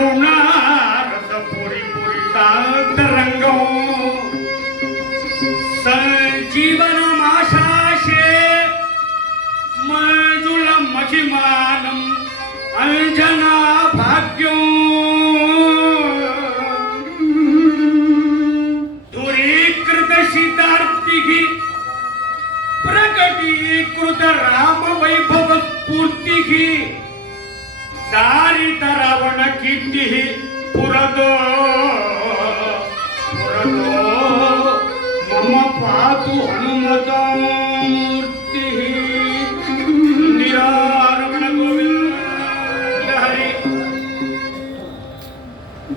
కరుణారసపురిపురితాంతరంగం సంజీవనమాశాసే మంజుల మహిమానం అంజనా భాగ్యం దూరీకృత శితార్తికి ప్రకటీకృత రామ వైభవ స్ఫూర్తికి దారిత రావణ కీర్తి పురదో మమ పాతు హనుమతమూర్తి నిరారమణ గోవింద హరి.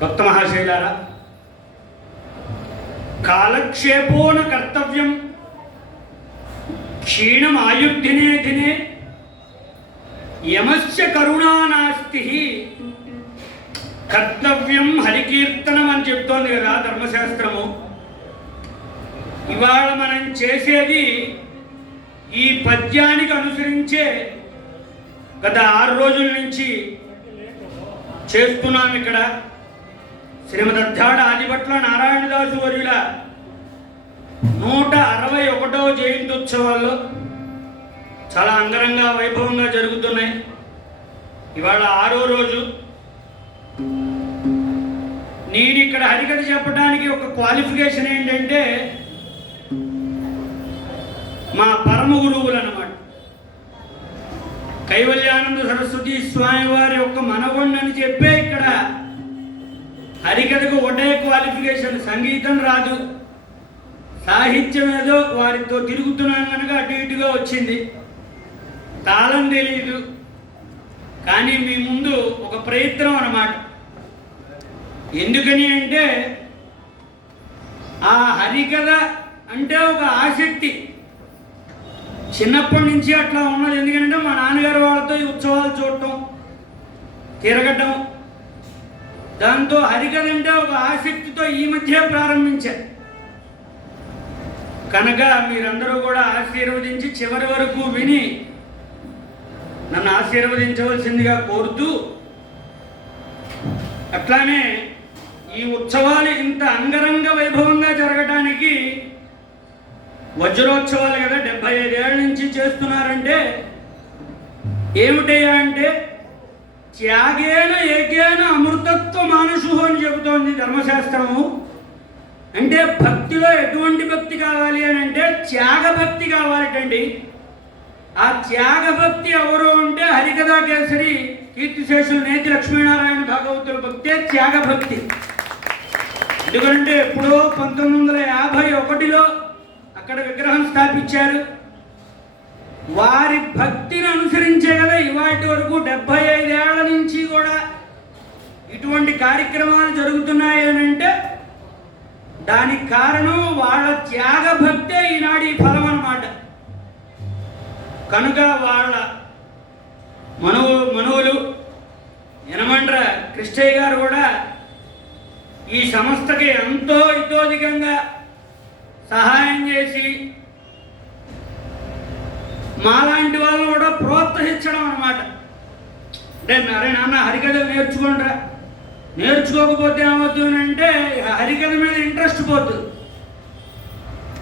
భక్త మహాశైలారా, కాలక్షేపోన కర్తవ్యం క్షీణం ఆయుర్దినే దినే యమస్య కరుణా నాస్తి కర్తవ్యం హరికీర్తనం అని చెప్తోంది కదా ధర్మశాస్త్రము. ఇవాళ మనం చేసేది ఈ పద్యానికి అనుసరించే గత 6 రోజుల నుంచి చేస్తున్నాం. ఇక్కడ శ్రీమద్ అద్దాడ ఆదిభట్ల నారాయణదాసు వర్యుల 161వ జయంత్యుత్సవాల్లో చాలా అంగరంగ వైభవంగా జరుగుతున్నాయి. ఇవాళ 6వ రోజు. నేను ఇక్కడ హరికథ చెప్పడానికి ఒక క్వాలిఫికేషన్ ఏంటంటే మా పరమ గురువులు అన్నమాట. కైవల్యానంద సరస్వతి స్వామి వారి యొక్క మనవణ్ణని చెప్పే ఇక్కడ హరికథకు ఒకటే క్వాలిఫికేషన్. సంగీతం రాదు, సాహిత్యం ఏదో వారితో తిరుగుతున్నాను కనుక అటు ఇటుగా వచ్చింది, తాళం తెలియదు. కానీ మీ ముందు ఒక ప్రయత్నం అన్నమాట. ఎందుకని అంటే ఆ హరికథ అంటే ఒక ఆసక్తి చిన్నప్పటి నుంచి అట్లా ఉన్నది. ఎందుకంటే మా నాన్నగారు వాళ్ళతో ఈ ఉత్సవాలు చూడటం, తిరగటం, దాంతో హరికథ అంటే ఒక ఆసక్తితో ఈ మధ్య ప్రారంభించారు. కనుక మీరందరూ కూడా ఆశీర్వదించి చివరి వరకు విని నన్ను ఆశీర్వదించవలసిందిగా కోరుతూ, అట్లానే ఈ ఉత్సవాలు ఇంత అంగరంగ వైభవంగా జరగటానికి వజ్రోత్సవాలు కదా 75 ఏళ్ళ నుంచి చేస్తున్నారంటే ఏమిటయ్యా అంటే త్యాగేన యజ్ఞేన అమృతత్వ మానసు అని చెబుతోంది ధర్మశాస్త్రము. అంటే భక్తిలో ఎటువంటి భక్తి కావాలి అని అంటే త్యాగభక్తి కావాలటండి. ఆ త్యాగభక్తి ఎవరు అంటే హరికథా కేసరి కీర్తిశేషులు నేతి లక్ష్మీనారాయణ భాగవతుల భక్తే త్యాగభక్తి. ఎందుకంటే ఎప్పుడో 1951లో అక్కడ విగ్రహం స్థాపించారు. వారి భక్తిని అనుసరించే కదా ఇవాటి వరకు 75 ఏళ్ల నుంచి కూడా ఇటువంటి కార్యక్రమాలు జరుగుతున్నాయి అని అంటే దానికి కారణం వాళ్ళ త్యాగభక్తే ఈనాడు ఈ ఫలం అన్నమాట. కనుక వాళ్ళ మనువులు యనమండ్ర కృష్ణయ్య గారు కూడా ఈ సంస్థకి ఎంతో ఇతోధికంగా సహాయం చేసి మాలాంటి వాళ్ళని కూడా ప్రోత్సహించడం అన్నమాట. అంటే అరే నాన్న హరికథలు నేర్చుకోండిరా, నేర్చుకోకపోతే ఏమవుతుంది అంటే హరికథ మీద ఇంట్రెస్ట్ పోతుంది.